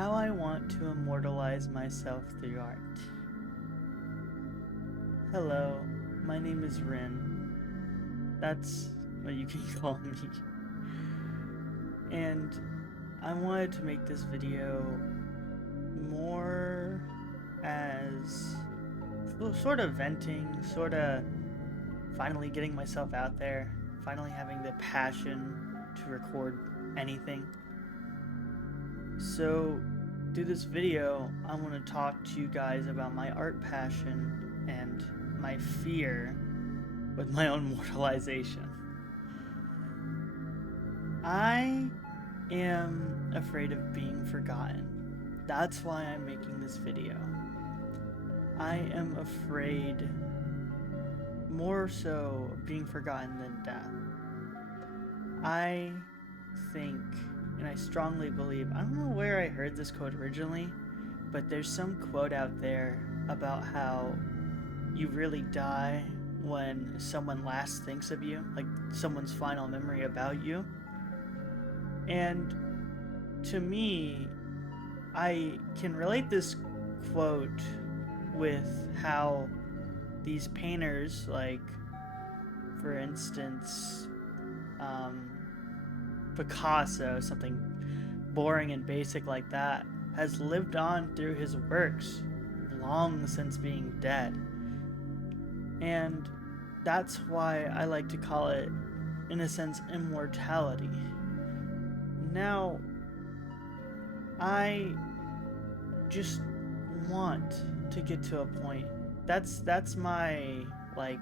How I want to immortalize myself through art. Hello, my name is Rin. That's what you can call me. And I wanted to make this video more as sort of venting, sort of finally getting myself out there, finally having the passion to record anything. So, through this video, I want to talk to you guys about my art passion and my fear with my own mortalization. I am afraid of being forgotten. That's why I'm making this video. I am afraid more so of being forgotten than death. I think, and I strongly believe, I don't know where I heard this quote originally, but there's some quote out there about how you really die when someone last thinks of you, like someone's final memory about you. And to me, I can relate this quote with how these painters, like for instance, Picasso, something boring and basic like that, has lived on through his works long since being dead. And that's why I like to call it, in a sense, immortality. Now, I just want to get to a point. That's my, like,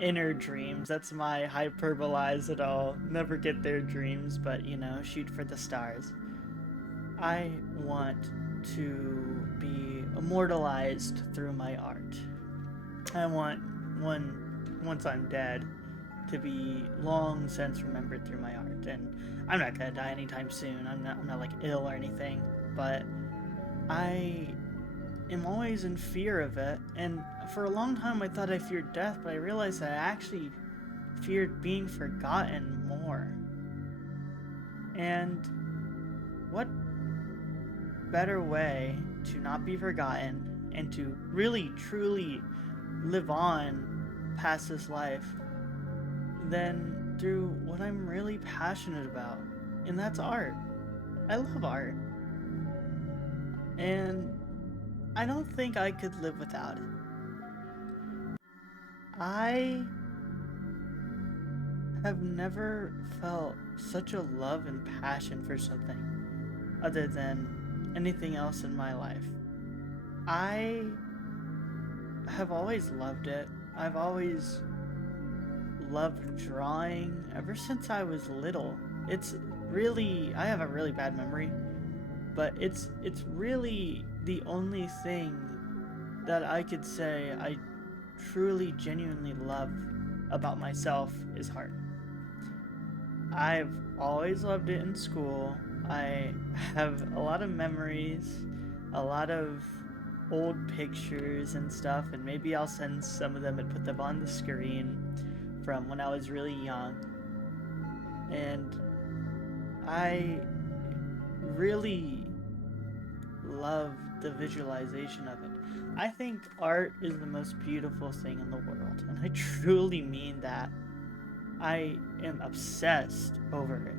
inner dreams. That's my hyperbolize it all. Never get their dreams, but, you know, shoot for the stars. I want to be immortalized through my art. I want once I'm dead to be long since remembered through my art. And I'm not gonna die anytime soon. I'm not like ill or anything, but I am always in fear of it. And for a long time I thought I feared death, but I realized that I actually feared being forgotten more. And what better way to not be forgotten and to really truly live on past this life than through what I'm really passionate about, and that's art. I love art, and I don't think I could live without it. I have never felt such a love and passion for something other than anything else in my life. I have always loved it. I've always loved drawing ever since I was little. It's really, I have a really bad memory, but it's really the only thing that I could say I truly genuinely love about myself is art. I've always loved it in school. I have a lot of memories, a lot of old pictures and stuff, and maybe I'll send some of them and put them on the screen from when I was really young. And I really love the visualization of it. I think art is the most beautiful thing in the world, and I truly mean that. I am obsessed over it.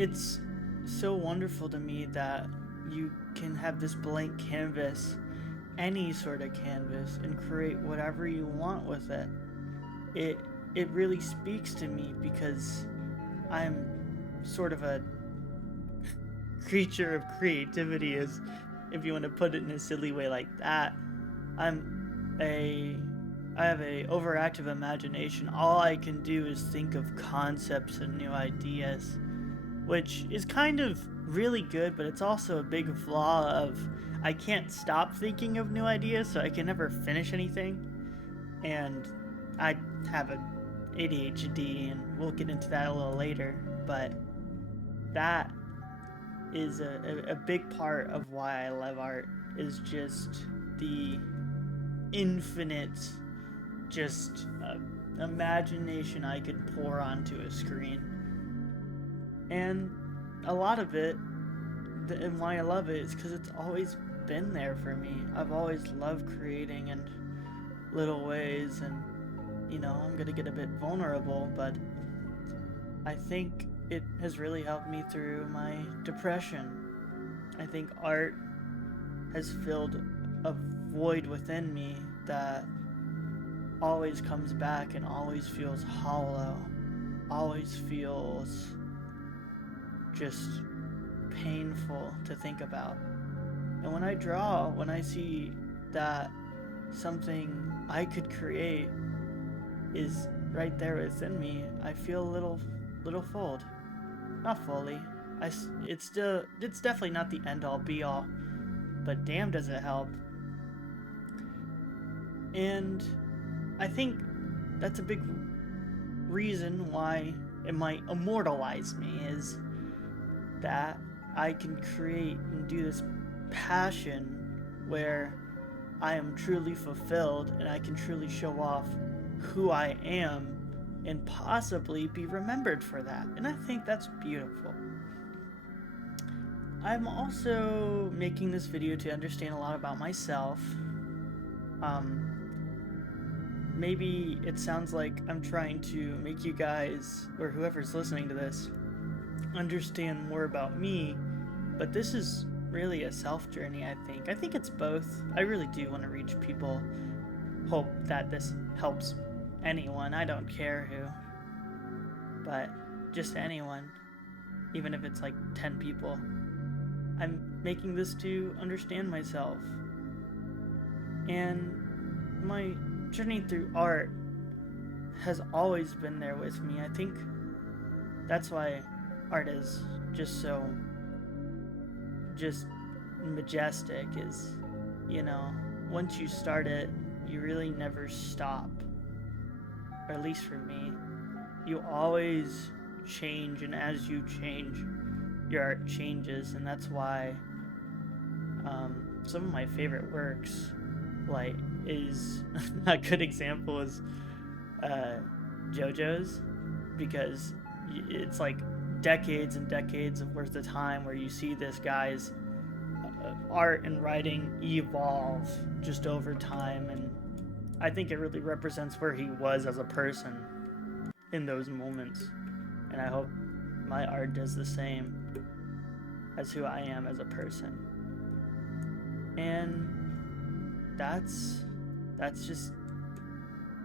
It's so wonderful to me that you can have this blank canvas, any sort of canvas, and create whatever you want with it. It really speaks to me because I'm sort of a creature of creativity, as if you want to put it in a silly way like that. I have a overactive imagination. All I can do is think of concepts and new ideas, which is kind of really good, but it's also a big flaw of I can't stop thinking of new ideas, so I can never finish anything. And I have a ADHD, and we'll get into that a little later, but that is a big part of why I love art, is just the infinite just imagination I could pour onto a screen. And a lot of it and why I love it is because it's always been there for me. I've always loved creating in little ways, and I'm gonna get a bit vulnerable, but I think it has really helped me through my depression. I think art has filled a void within me that always comes back and always feels hollow, always feels just painful to think about. And when I draw, when I see that something I could create is right there within me, I feel a little fooled. Not fully. It's definitely not the end all be all, but damn does it help. And I think that's a big reason why it might immortalize me, is that I can create and do this passion where I am truly fulfilled and I can truly show off who I am and possibly be remembered for that. And I think that's beautiful. I'm also making this video to understand a lot about myself. Maybe it sounds like I'm trying to make you guys, or whoever's listening to this, understand more about me, but this is really a self journey. I think it's both. I really do want to reach people. Hope that this helps anyone. I don't care who, but just anyone, even if it's like 10 people. I'm making this to understand myself, and my journey through art has always been there with me. I think that's why art is just majestic, is, once you start it, you really never stop. Or at least for me, you always change, and as you change, your art changes. And that's why some of my favorite works, like, is a good example is JoJo's, because it's like decades and decades of worth of time where you see this guy's art and writing evolve just over time, and I think it really represents where he was as a person in those moments, and I hope my art does the same as who I am as a person. And that's just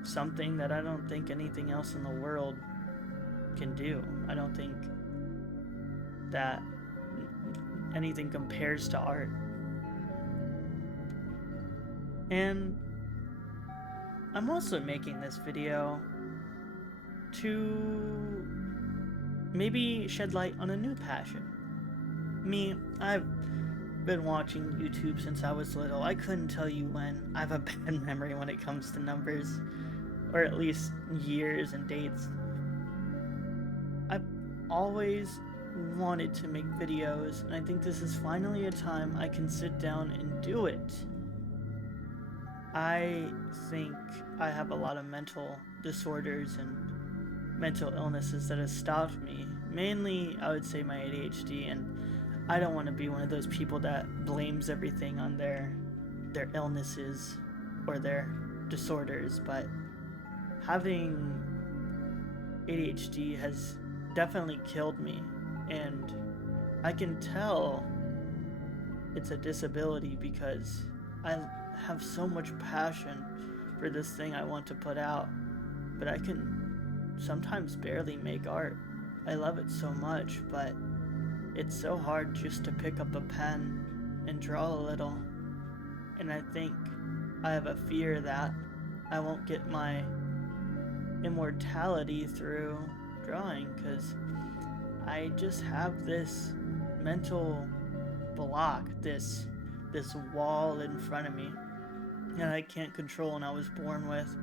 something that I don't think anything else in the world can do. I don't think that anything compares to art. And I'm also making this video to maybe shed light on a new passion. Me, I've been watching YouTube since I was little. I couldn't tell you when. I have a bad memory when it comes to numbers, or at least years and dates. I've always wanted to make videos, and I think this is finally a time I can sit down and do it. I think I have a lot of mental disorders and mental illnesses that have stopped me. Mainly, I would say my ADHD, and I don't want to be one of those people that blames everything on their illnesses or their disorders, but having ADHD has definitely killed me, and I can tell it's a disability because I have so much passion for this thing I want to put out, but I can sometimes barely make art. I love it so much, but it's so hard just to pick up a pen and draw a little. And I think I have a fear that I won't get my immortality through drawing, because I just have this mental block, this wall in front of me that I can't control and I was born with,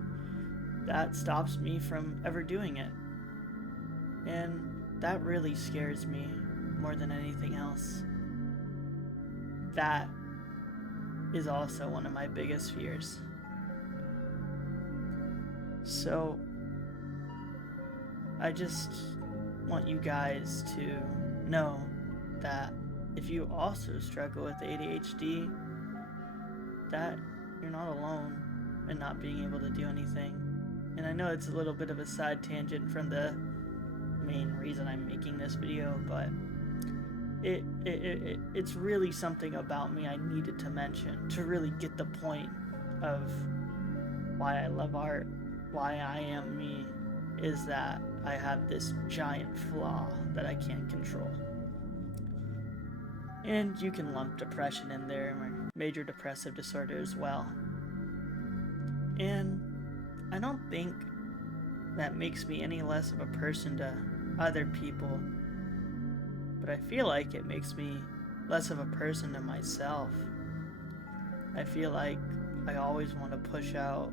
that stops me from ever doing it. And that really scares me more than anything else. That is also one of my biggest fears. So I just want you guys to know that if you also struggle with ADHD, that you're not alone in not being able to do anything. And I know it's a little bit of a side tangent from the main reason I'm making this video, but it's really something about me I needed to mention to really get the point of why I love art, why I am me, is that I have this giant flaw that I can't control. And you can lump depression in there, or major depressive disorder as well. And I don't think that makes me any less of a person to other people, but I feel like it makes me less of a person to myself. I feel like I always want to push out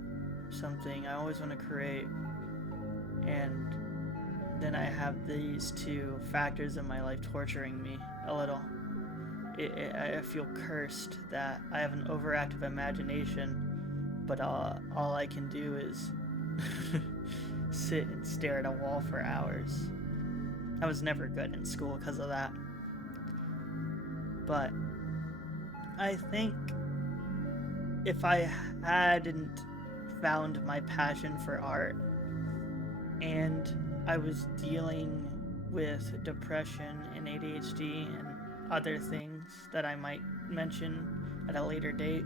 something, I always want to create, and then I have these two factors in my life torturing me a little. I feel cursed that I have an overactive imagination, but all I can do is sit and stare at a wall for hours. I was never good in school because of that. But I think if I hadn't found my passion for art and I was dealing with depression and ADHD and other things that I might mention at a later date,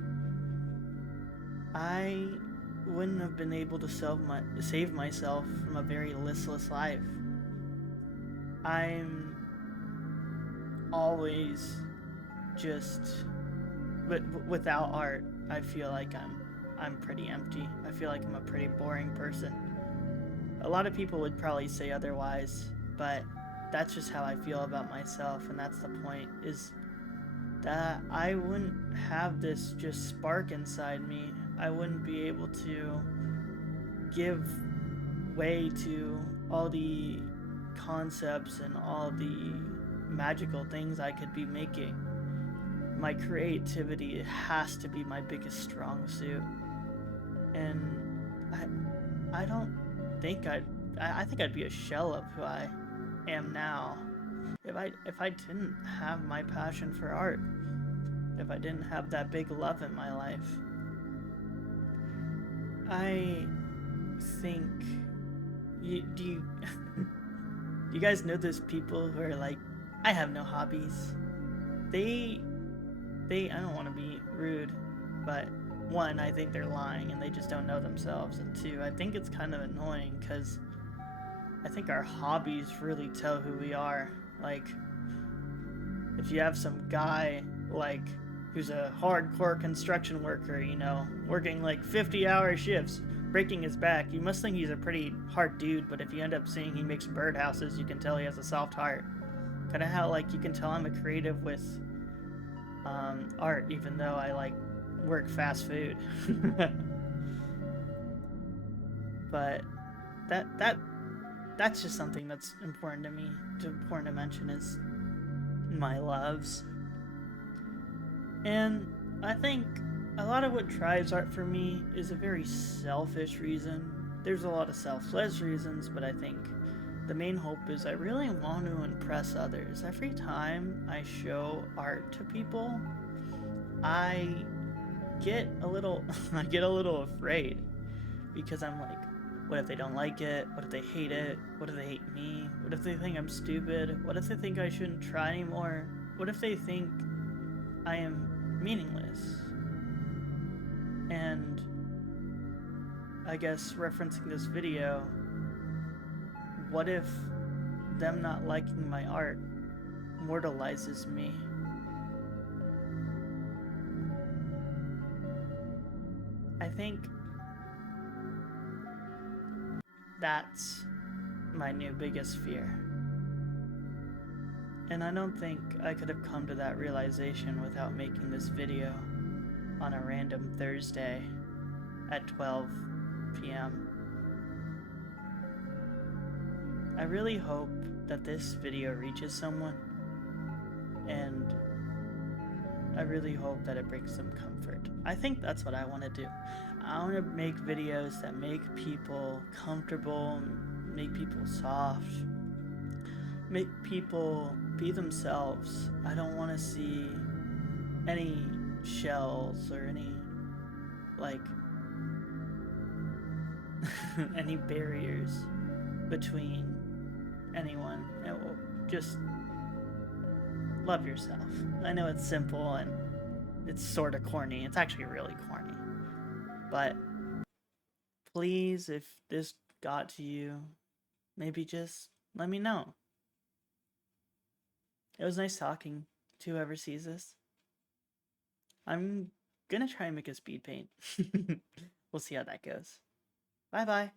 I wouldn't have been able to save myself from a very listless life. I'm always just, but without art, I feel like I'm pretty empty. I feel like I'm a pretty boring person. A lot of people would probably say otherwise, but that's just how I feel about myself, and that's the point, is that I wouldn't have this just spark inside me. I wouldn't be able to give way to all the concepts and all the magical things I could be making. My creativity has to be my biggest strong suit, and I don't think I think I'd be a shell of who I am now if I didn't have my passion for art, if I didn't have that big love in my life. I think do you guys know those people who are like, I have no hobbies? They I don't want to be rude, but one, I think they're lying and they just don't know themselves, and two, I think it's kind of annoying because I think our hobbies really tell who we are. Like, if you have some guy like who's a hardcore construction worker, you know, working like 50-hour shifts, breaking his back, you must think he's a pretty hard dude, but if you end up seeing he makes birdhouses, you can tell he has a soft heart. Kind of how, like, you can tell I'm a creative with art, even though I like work fast food. But that's just something that's important to me, important to mention, is my loves. And I think a lot of what drives art for me is a very selfish reason. There's a lot of selfless reasons, but I think the main hope is I really want to impress others. Every time I show art to people, I get a little afraid, because I'm like, what if they don't like it? What if they hate it? What if they hate me? What if they think I'm stupid? What if they think I shouldn't try anymore? What if they think I am meaningless? And I guess referencing this video, what if them not liking my art mortalizes me? I think that's my new biggest fear. And I don't think I could have come to that realization without making this video on a random Thursday at 12 p.m. I really hope that this video reaches someone, and I really hope that it brings some comfort. I think that's what I want to do. I want to make videos that make people comfortable, make people soft, make people be themselves. I don't want to see any shells or any, like, any barriers between anyone. It will just love yourself. I know it's simple and it's sort of corny. It's actually really corny. But please, if this got to you, maybe just let me know. It was nice talking to whoever sees this. I'm gonna try and make a speed paint. We'll see how that goes. Bye bye.